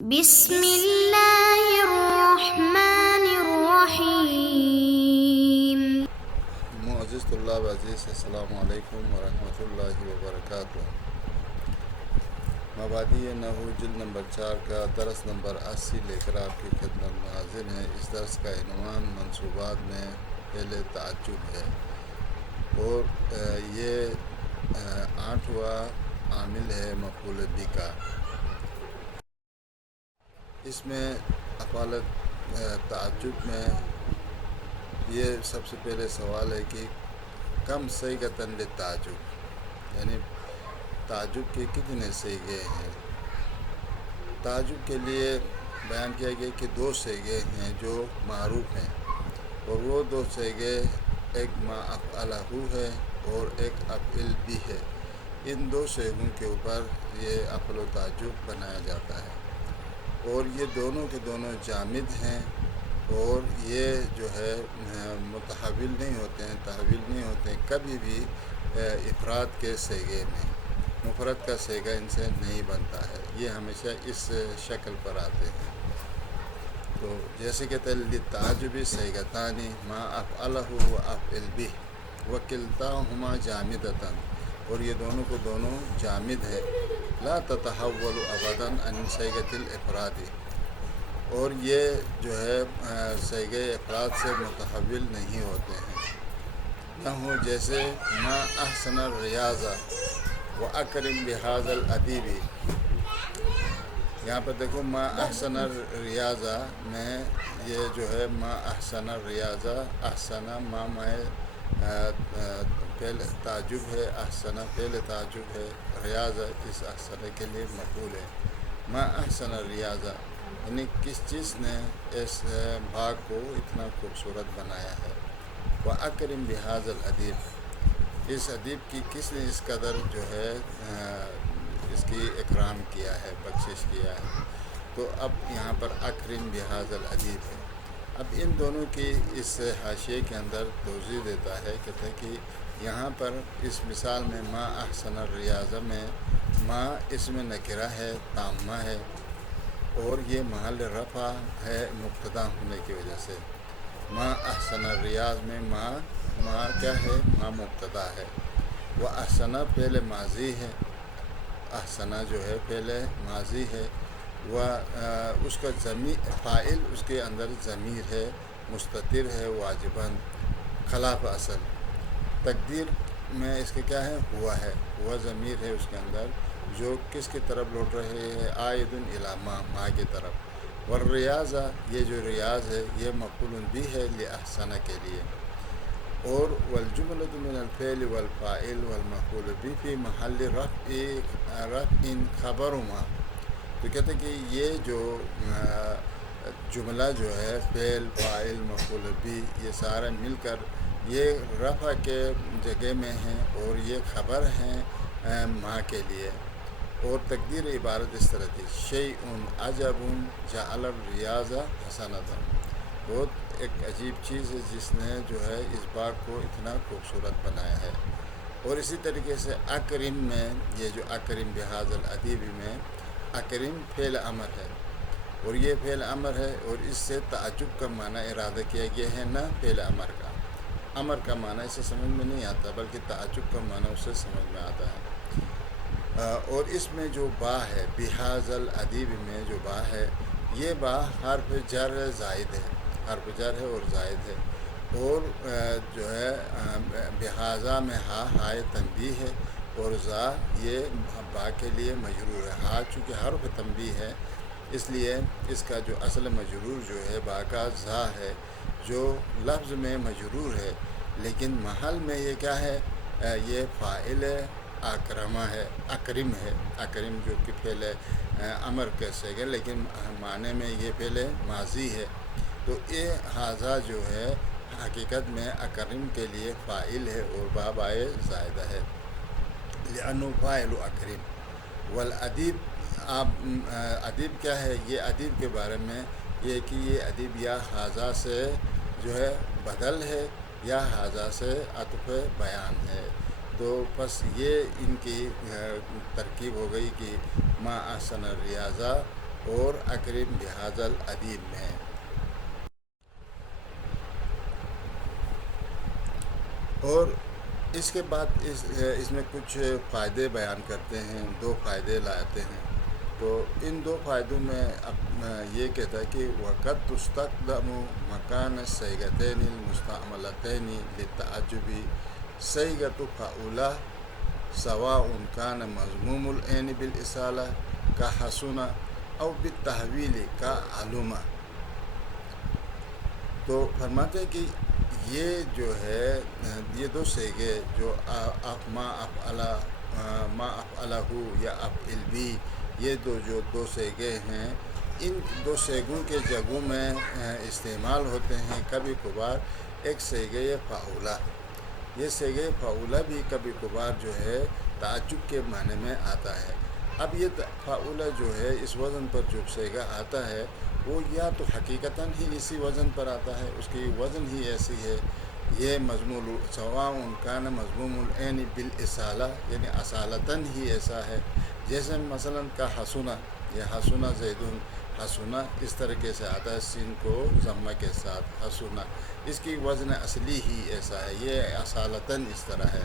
بسم اللہ الرحمن الرحیم۔ معزز طلاب عزیز، السلام علیکم ورحمۃ اللہ وبرکاتہ۔ مبادئ نحو جلد نمبر 4 کا درس نمبر 80 لے کر آپ کی خدمت میں حاضر ہیں۔ اس درس کا عنوان منصوبات میں فعل تعجب ہے اور یہ 8واں عامل ہے مفعول بہ کا۔ اس میں افعال تعجب میں یہ سب سے پہلے سوال ہے کہ کم صیغۃ للتعجب، یعنی تعجب کے کتنے صیغے ہیں۔ تعجب کے لیے بیان کیا گیا کہ 2 صیغے ہیں جو معروف ہیں، اور وہ 2 صیغے ایک ما افعلہ ہے اور ایک افعل بھی ہے۔ ان 2 صیغوں کے اوپر یہ افعل و تعجب بنایا جاتا ہے، اور یہ دونوں کے دونوں جامد ہیں، اور یہ جو ہے متحول نہیں ہوتے ہیں، تحویل نہیں ہوتے ہیں کبھی بھی افراد کے صیغے میں۔ مفرد کا صیغہ ان سے نہیں بنتا ہے، یہ ہمیشہ اس شکل پر آتے ہیں۔ تو جیسے کہتے ہیں للتعجب صیغتان ما افعلہ و افعل بہ وکلتاہما جامدۃ، اور یہ دونوں کو دونوں جامد ہے۔ لا تتحول ابدا عن صیغۃ الافراد، اور یہ جو ہے صیغہ افراد سے متحول نہیں ہوتے ہیں۔ نہ ہو جیسے ما احسن الریاضہ واکرم بہذا الادیب، یہاں پر دیکھو ما احسن الریاضہ میں یہ جو ہے ما احسن الریاضہ، احسن ما فعل تعجب ہے، احسن فعل تعجب ہے، ریاضہ اس احسن کے لیے مفعول ہے۔ ما احسن الریاضہ یعنی کس چیز نے اس باغ کو اتنا خوبصورت بنایا ہے۔ واکرم بہذا الادیب، اس ادیب کی کس نے اس قدر جو ہے اس کی اکرام کیا ہے، بخشش کیا ہے۔ تو اب یہاں پر اکرم بہذا الادیب ہے۔ اب ان دونوں کی اس حاشیے کے اندر توضیح دیتا ہے، کہتے ہیں کہ یہاں پر اس مثال میں ما احسن الریاضہ میں ما اسم نکرہ ہے، تامہ ہے، اور یہ محل رفع ہے مبتدا ہونے کی وجہ سے۔ ما احسن الریاض میں ما کیا ہے، ما مبتدا ہے۔ وہ احسنہ فعل ماضی ہے، احسنہ جو ہے فعل ماضی ہے، وہ اس کا فاعل اس کے اندر ضمیر ہے، مستتر ہے واجباً خلاف اصل۔ تقدیر میں اس کے کیا ہے، ہوا ہے، ہوا ضمیر ہے اس کے اندر جو کس کی طرف لوٹ رہے ہے، عائد الی ما کی طرف۔ والریاضہ یہ جو ریاض ہے یہ مفعول بھی ہے لاحسن کے لیے۔ اور والجملۃ من الفعل والفاعل والمفعول بھی فی محل رفع خبر ما، تو کہتے ہیں کہ یہ جو جملہ جو ہے فعل فاعل مفعول بھی یہ سارے مل کر یہ رفع کے جگہ میں ہیں، اور یہ خبر ہیں ما کے لیے۔ اور تقدیر عبارت اس طرح تھی، شیء عجب جعل الریاض حسنۃ، بہت ایک عجیب چیز ہے جس نے جو ہے اس باغ کو اتنا خوبصورت بنایا ہے۔ اور اسی طریقے سے اکرم میں یہ جو اکرم بہذا الادیب میں اکرم فعل امر ہے، اور یہ فعل امر ہے، اور اس سے تعجب کا معنی ارادہ کیا گیا ہے، نہ فعل امر کا۔ امر کا معنی اسے سمجھ میں نہیں آتا، بلکہ تعجب کا معنی اسے سمجھ میں آتا ہے۔ اور اس میں جو با ہے بہذا الادیب میں جو با ہے، یہ با حرف جر زائد ہے، حرف جر ہے اور زائد ہے۔ اور جو ہے بہذا میں ہائے تنبیہ ہے، اور زا یہ با کے لیے مجرور ہے۔ ہا چونکہ حرف تنبیہ ہے، اس لیے اس کا جو اصل مجرور جو ہے با کا زا ہے، جو لفظ میں مجرور ہے، لیکن محل میں یہ کیا ہے، یہ فاعل اکرمہ ہے، اکرم ہے، اکرم جو کہ فعل امر کہہ سکے، لیکن معنی میں یہ فعل ماضی ہے۔ تو یہ ہاذا جو ہے حقیقت میں اکرم کے لیے فاعل ہے، اور با بائے زائدہ ہے، لأنہ فاعل اکرم۔ والادیب، ادیب کیا ہے، یہ ادیب کے بارے میں یہ کہ یہ ادیب یا ہاذا سے جو ہے بدل ہے، یا ہاذا سے عطف بیان ہے۔ تو بس یہ ان کی ترکیب ہو گئی کہ ما احسن الریاضہ اور اکرم بہذا الادیب میں. اور اس کے بعد اس میں کچھ فائدے بیان کرتے ہیں، 2 فائدے لاتے ہیں. تو ان 2 فائدوں میں یہ کہتا ہے کہ وقت تستخدم مکان صیغتین المستعملتین للتعجب صیغۃ فعولہ سواء کان مضموم العین بالاصالہ کا حسن او بالتحویل کا علومہ. تو فرماتے ہیں کہ یہ جو ہے یہ 2 صیغے جو ما افعلہ یا افعل بھی، یہ جو 2 صیغے ہیں، ان 2 صیغوں کے جگہوں میں استعمال ہوتے ہیں. کبھی کبھار ایک صیغہ فعولہ، یہ صیغہ فعولہ بھی کبھی کبھار جو ہے تعجب کے معنی میں آتا ہے. اب یہ فعولہ جو ہے اس وزن پر جو صیغہ آتا ہے وہ یا تو حقیقتاً ہی اسی وزن پر آتا ہے، اس کی وزن ہی ایسی ہے. یہ مضمون سواء کان مضموم العین بالاصالہ یعنی اصالتاً ہی ایسا ہے. جیسے مثلا کا حسنہ، یہ حسنہ زیدن، حسنہ اس طریقے سے آتا ہے سین کو ضمہ کے ساتھ حسنہ، اس کی وزن اصلی ہی ایسا ہے، یہ اصالتاً اس طرح ہے.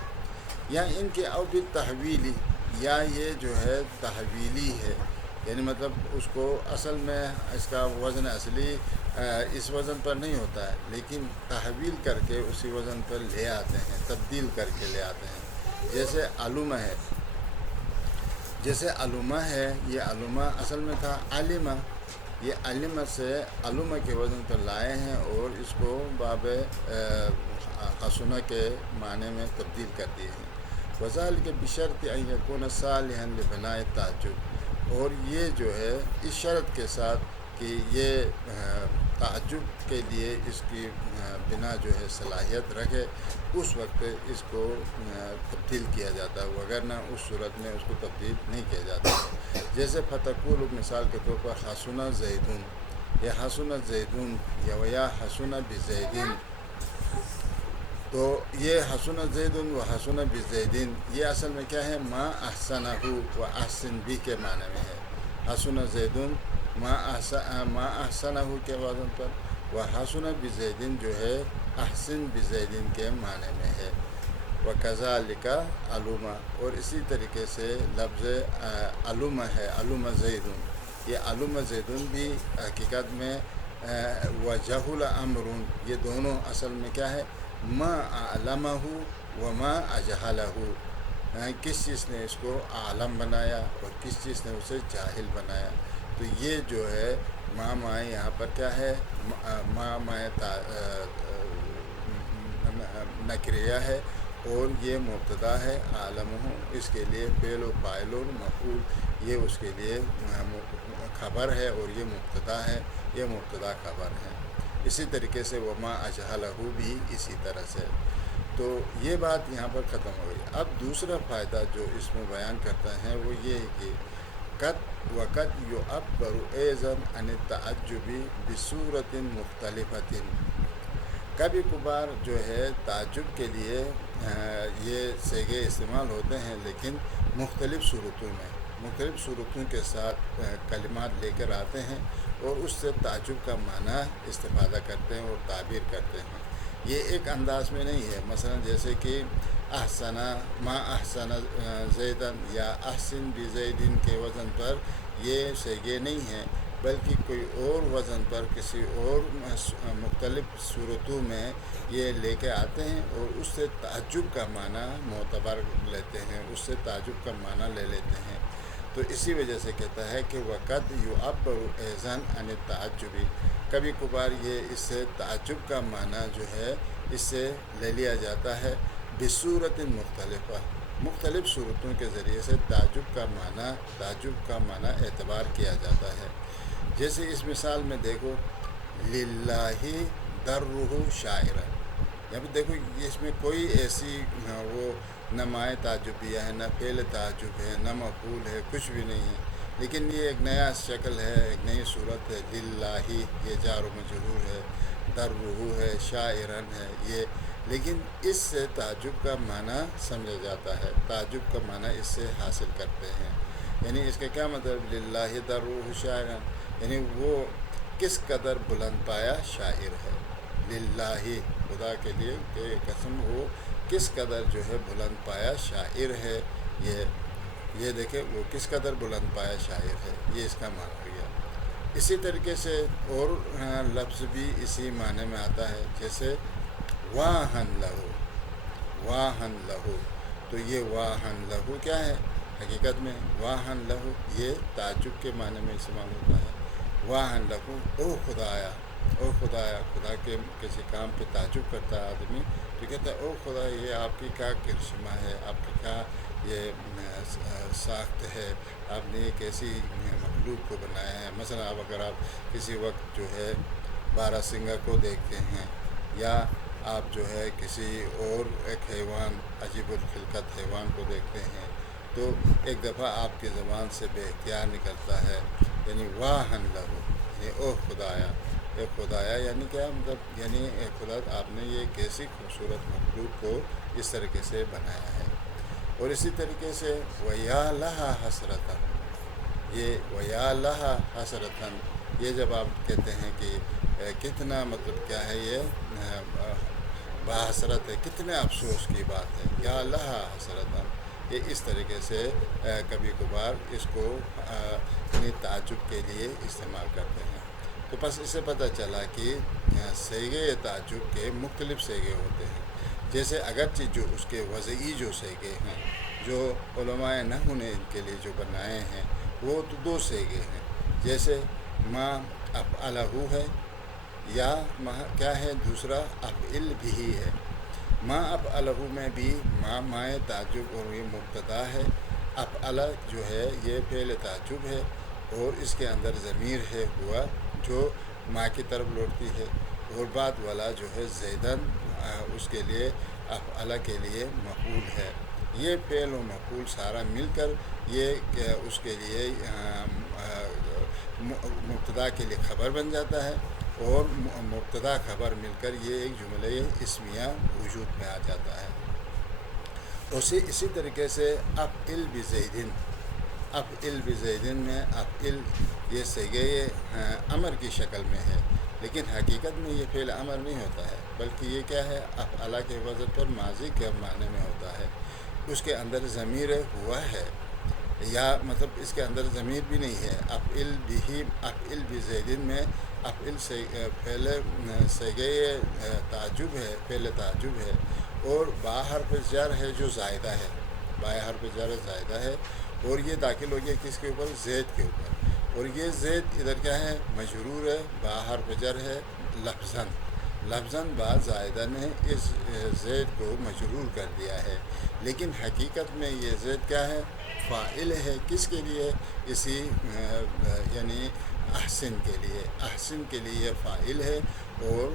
یا ان کے او بالتحویلی، یا یہ جو ہے تحویلی ہے، یعنی مطلب اس کو اصل میں اس کا وزن اصلی اس وزن پر نہیں ہوتا ہے، لیکن تحویل کر کے اسی وزن پر لے آتے ہیں، تبدیل کر کے لے آتے ہیں. جیسے علومہ ہے، جیسے علومہ ہے، یہ علومہ اصل میں تھا علمہ، یہ علمہ سے علومہ کے وزن پر لائے ہیں اور اس کو باب حسنہ کے معنی میں تبدیل کر دیے ہیں. وذالک بشرط ان یکون صالحا لبناء التعجب، اور یہ جو ہے اس شرط کے ساتھ کہ یہ تعجب کے لیے اس کی بنا جو ہے صلاحیت رکھے، اس وقت اس کو تبدیل کیا جاتا ہے، وگرنہ اس صورت میں اس کو تبدیل نہیں کیا جاتا. جیسے فتقول مثال کے طور پر حسن زیدن، یہ حسن زیدن یا حسن بزیدن. تو یہ حسن زیدن و حسن بزیدن یہ اصل میں کیا ہے؟ ما احسنہ و احسن بھی کے معنی میں ہے. حسن زیدن ما احسنہ کے وزن پر، و حسن بزیدن جو ہے احسن بزیدن کے معنی میں ہے. وکذالک علومہ، اور اسی طریقے سے لفظ علومہ ہے، علومہ زیدن، یہ علومہ زیدن بھی حقیقت میں وجہل امر، یہ دونوں اصل میں کیا ہے؟ ما اعلمہ و ما اجہلہ، کس چیز نے اس کو عالم بنایا اور کس چیز نے اسے جاہل بنایا. تو یہ جو ہے ما یہاں پر کیا ہے؟ ما نکریہ ہے اور یہ مبتدا ہے. عالمہ اس کے لیے فعل و فاعل و مفعول، یہ اس کے لیے خبر ہے اور یہ مبتدا ہے، یہ مبتدا خبر ہے. اسی طریقے سے وما اجہلہ بھی اسی طرح سے. تو یہ بات یہاں پر ختم ہو گئی. اب دوسرا فائدہ جو اس میں بیان کرتا ہے وہ یہ ہے کہ وقت یعبر ایضا عن التعجب بصورت مختلفۃ، کبھی کبھار جو ہے تعجب کے لیے یہ صیغے استعمال ہوتے ہیں لیکن مختلف صورتوں میں، مختلف صورتوں کے ساتھ کلمات لے کر آتے ہیں اور اس سے تعجب کا معنی استفادہ کرتے ہیں اور تعبیر کرتے ہیں. یہ ایک انداز میں نہیں ہے. مثلا جیسے کہ احسنہ ما احسن زیدن یا احسن بزیدن کے وزن پر یہ صیغے نہیں ہیں، بلکہ کوئی اور وزن پر کسی اور مختلف صورتوں میں یہ لے کے آتے ہیں اور اس سے تعجب کا معنی معتبر لیتے ہیں، اس سے تعجب کا معنی لے لیتے ہیں. تو اسی وجہ سے کہتا ہے کہ وقت یعبر ایضا عن التعجب، کبھی کبھار یہ اس سے تعجب کا معنی جو ہے اس سے لے لیا جاتا ہے بصورت مختلفہ، مختلف صورتوں کے ذریعے سے تعجب کا معنی اعتبار کیا جاتا ہے. جیسے اس مثال میں دیکھو للہ درہ شاعرا، یہاں پہ دیکھو اس میں کوئی ایسی وہ نہ مائے تعجبیہ ہے، نہ فعل تعجب ہے، نہ مفعول ہے، کچھ بھی نہیں ہے، لیکن یہ ایک نیا شکل ہے، ایک نئی صورت ہے. للہ یہ جار و مجرور ہے، درہ ہے، شاعرن ہے یہ، لیکن اس سے تعجب کا معنی سمجھا جاتا ہے، تعجب کا معنی اس سے حاصل کرتے ہیں. یعنی اس کا کیا مطلب للہ درہ شاعر، یعنی وہ کس قدر بلند پایا شاعر ہے، للہ خدا کے لیے کہ قسم وہ کس قدر جو ہے بلند پایا شاعر ہے، یہ دیکھیں وہ کس قدر بلند پایا شاعر ہے، یہ اس کا معنی ہو گیا۔ اسی طریقے سے اور لفظ بھی اسی معنی میں آتا ہے، جیسے واہن لہو، واہن لہو، تو یہ واہن لہو کیا ہے حقیقت میں؟ واہن لہو یہ تعجب کے معنی میں استعمال ہوتا ہے۔ واہن لہو، او خدایا، او خدایا، خدا کے کسی کام پہ تعجب کرتا ہے آدمی تو کہتا ہے او خدا یہ آپ کی کیا کرشمہ ہے، آپ کی کیا یہ ساخت ہے، آپ نے ایک ایسی مخلوق کو بنایا ہے۔ مثلا اگر آپ کسی وقت جو ہے بارہ سنگا کو دیکھتے ہیں، یا آپ جو ہے کسی اور ایک حیوان عجیب الخلقت حیوان کو دیکھتے ہیں تو ایک دفعہ آپ کی زبان سے بے اختیار نکلتا ہے، یعنی واہن لہو، یعنی او خدایا، اے خدایا، یعنی کیا مطلب؟ یعنی اے خدا آپ نے یہ کیسی خوبصورت مخلوق کو اس طریقے سے بنایا ہے۔ اور اسی طریقے سے وَيَا لَهَا حَسْرَةً، یہ وَيَا لَهَا حَسْرَةً، یہ جب آپ کہتے ہیں کہ کتنا مطلب کیا ہے یہ باحسرت ہے، کتنے افسوس کی بات ہے، یا لہا حسرتاً، یہ اس طریقے سے کبھی کبھار اس کو یعنی تعجب کے لیے استعمال کرتے ہیں۔ تو بس اس سے پتہ چلا کہ صیغے تعجب کے مختلف صیغے ہوتے ہیں، جیسے اگرچہ جو اس کے وضعی جو صیغے ہیں جو علماء نحو نے ان کے لیے جو بنائے ہیں وہ تو دو صیغے ہیں، جیسے ما افعلہ ہے، یا کیا ہے دوسرا افعل بھی ہے۔ ما افعلہ میں بھی ما مائے تعجب اور یہ مبتدا ہے، افعل جو ہے یہ فعل تعجب ہے اور اس کے اندر ضمیر ہے ہوا جو ما کی طرف لوٹتی ہے، اور بعد والا جو ہے زیدن اس کے لیے افعل کے لیے مفعول ہے۔ یہ فعل و مفعول سارا مل کر یہ اس کے لیے مبتدا کے لیے خبر بن جاتا ہے، اور مبتدا خبر مل کر یہ ایک جملہ اسمیہ وجود میں آ جاتا ہے۔ اسی طریقے سے افعل بزیدن، افعل بزیدن میں افعل یہ صیغہ امر کی شکل میں ہے، لیکن حقیقت میں یہ فعل امر نہیں ہوتا ہے، بلکہ یہ کیا ہے افعل کے وزن پر ماضی کے معنی میں ہوتا ہے۔ اس کے اندر ضمیر ہوا ہے، یا مطلب اس کے اندر ضمیر بھی نہیں ہے۔ افعل بھی، افعل بزیدن میں افعل فعل صیغہ تعجب ہے، فعل تعجب ہے، اور با حرف جر ہے جو زائدہ ہے، با حرف جر زائدہ ہے، اور یہ داخل ہو گیا کس کے اوپر؟ زید کے اوپر، اور یہ زید ادھر کیا ہے؟ مجرور ہے، با حرف جر ہے لفظاً، لفظاً با زائدہ نے اس زید کو مجرور کر دیا ہے، لیکن حقیقت میں یہ زید کیا ہے؟ فاعل ہے، کس کے لیے؟ اسی یعنی احسن کے لیے، احسن کے لیے فاعل ہے، اور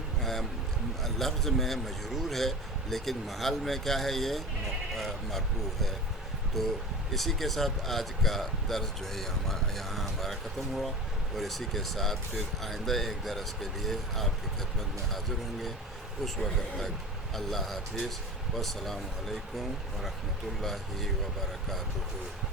لفظ میں مجرور ہے، لیکن محل میں کیا ہے؟ یہ مرفوع ہے۔ تو اسی کے ساتھ آج کا درس جو ہے یہاں ہمارا ختم ہوا، اور اسی کے ساتھ پھر آئندہ ایک درس کے لیے آپ کی خدمت میں حاضر ہوں گے۔ اس وقت تک اللہ حافظ، والسلام علیکم ورحمۃ اللہ وبرکاتہ۔